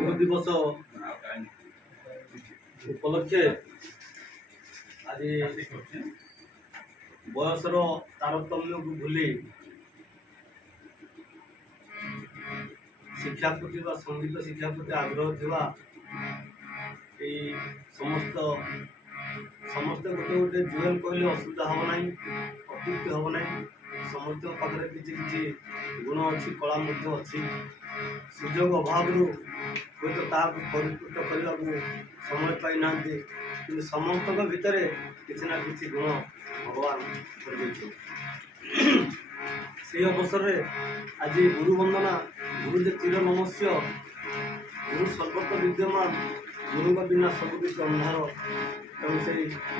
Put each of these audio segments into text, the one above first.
गुरु दिवस उपलक्षे आज बयसर तारतम्य को भूली शिक्षा प्रति संगीत शिक्षा प्रति आग्रह थिबा समस्त समस्ते गोटे गोटे जुएल कहले असुविधा हम ना अत्युक्ति हम ना समस्त पाखे किसी किसी गुण अच्छी कला अच्छी सुजोग अभाव हूँ तो परिपूर्त करने को समय पाई ना कि समस्त भितर किसी ना किसी गुण भगवान कर से अवसर में आज गुरु वंदना गुरु जे चिर नमस्य गुरु सर्वत्र विद्यमान गुरु का बिना सबकिछ अंधार तेणु से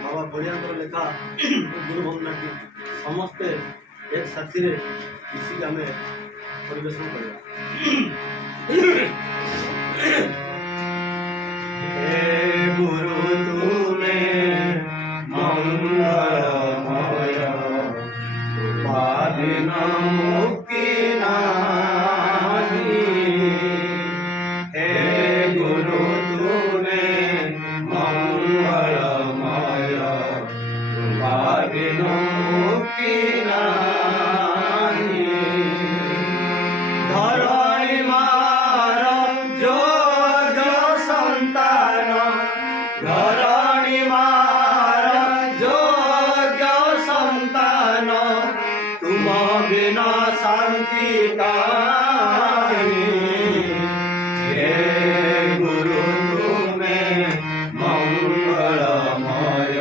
बाबा बलिया लेखा गुरु वंदना की समस्ते एक साथी रे मिसिक आम परिवेशन गुरु तुम्हें मंगलमय उपाधिन मुक्ति नाही। हे गुरु तुम्हें मंगलमय उपाधिन मुक्ति नाही। धरणी मार जोग संतान धरणी मार जोग संतान तुम बिना शांति काहि। हे गुरु तुम्हें मंगलमय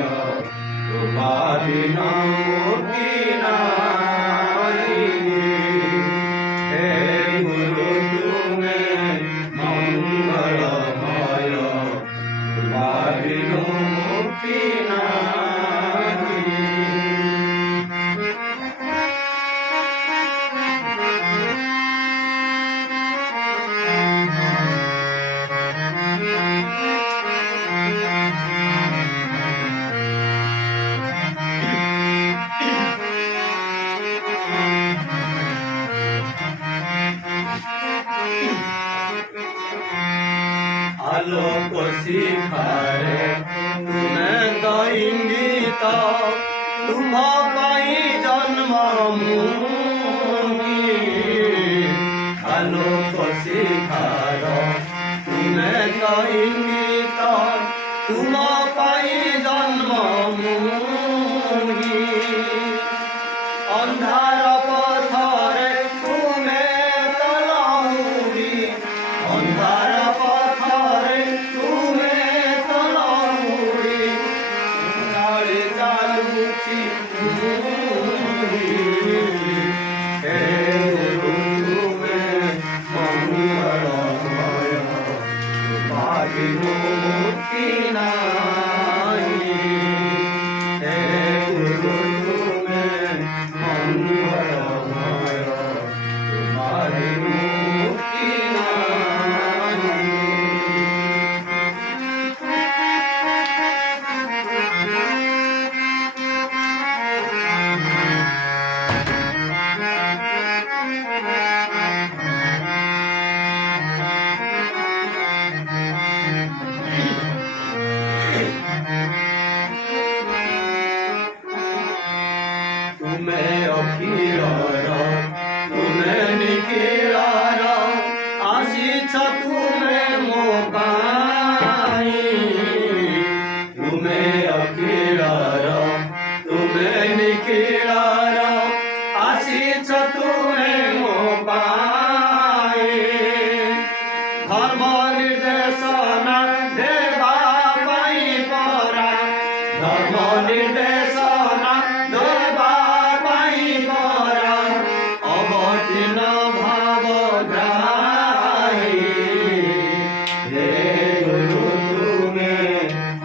उपाधिन मुक्ति नाही। हे गुरु तुम्हें मंगलमय उपाधिन मुक्ति नाही। आलोक शिखारे तुम्हें तो इंगित तुम पाई जन्म मुनि। आलोक शिखार तुम्हें तो इंगित तुम पाई जन्म मुनि। अंधार पथरे तुम्हें तलाउरी अंधार पथरे तुम्हें तलाउरी गाड़ी चालुची हे गुरु तुम्हें मंगलमय उपाधिन मुक्ति नाही। हे गुरु तुम्हें मंगलमय उपाधिन मुक्ति नाही। तुम्हें अखिलर तुम्हें निखिलर आशीष तुम्हें मो पाई। तुम्हें अखिलर तुम्हें निखिलर आशीष तुम्हें मो पाई। धर्म निर्देशन देवा पाई परा धर्म निर्देशन देवा पाई परा अवतीर्ण भाव ग्राही। हे गुरु तुम्हें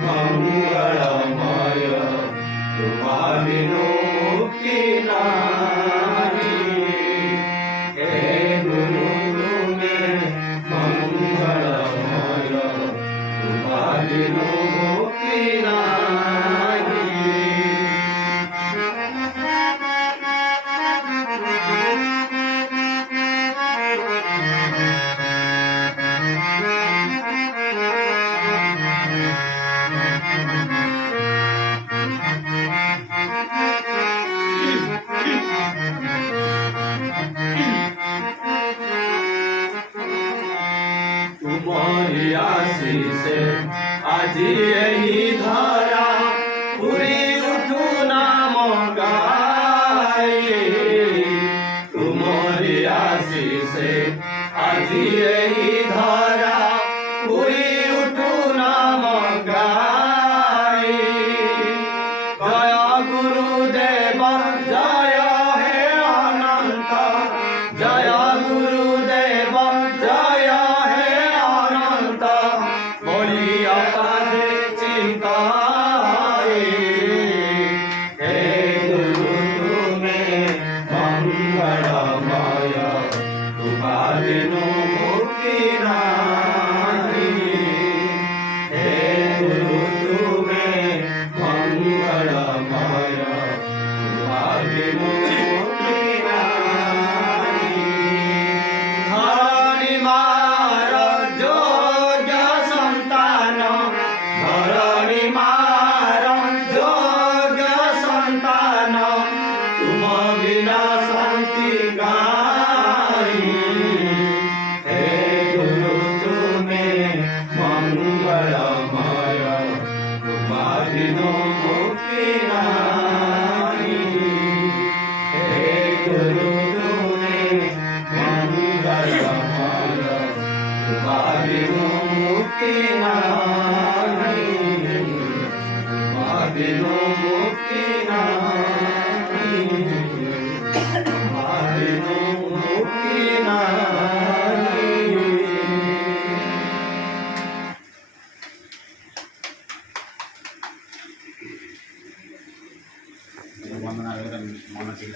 मंगलमय उपाधिन मुक्ति नाही। हे गुरु तुम्हें मंगलमय उपाधिन मुक्ति नाही। ତୁମରି ଆଶିଷେ ଆଜି ଏହି ଧରା ପୁରି ଉଠୁ ନାମ ଗାଏ। ତୁମରି ଆଶିଷେ ଆଜି ଏହି ଧରା ପୁରି ଉଠୁ ନାମ ଗାଏ। ଜୟ ଗୁରୁଦେବ ଜୟ ହେ ଅନନ୍ତ, ଜୟ ଗୁରୁଦେବ ଜୟ ହେ ଅନନ୍ତ, ବଳିଆ ପାଦେ ଚିନ୍ତାଏ। ହେ ଗୁରୁ ତୁମେ ମଙ୍ଗଳମୟ, ତୁମା ବିନୁ ମୁକ୍ତି ନାହିଁ। ହେ ଗୁରୁ ତୁମେ ମଙ୍ଗଳମୟ, ତୁମା ବିନୁ ମୁକ୍ତି ନାହିଁ। ଧରଣୀ ମାର ଯୋଗ୍ୟ ସନ୍ତାନ, ଧରଣୀ ମାର ଯୋଗ୍ୟ ସନ୍ତାନ, ତୁମ ବିନା ଶାନ୍ତି କାହିଁ। ହେ ଗୁରୁ ତୁମେ ମଙ୍ଗଳମୟ, ତୁମା ବିନୁ ମୁକ୍ତି ନାହିଁ। ହେ ଗୁରୁ ତୁମେ ମଙ୍ଗଳମୟ, ତୁମା ବିନୁ ମୁକ୍ତି ନାହିଁ। ତୁମା ବିନୁ ମୁକ୍ତି ନାହିଁ। ତୁମା ବିନୁ ମୁକ୍ତି ନାହିଁ। ବନ୍ଦନା ମନ ଥିଲା।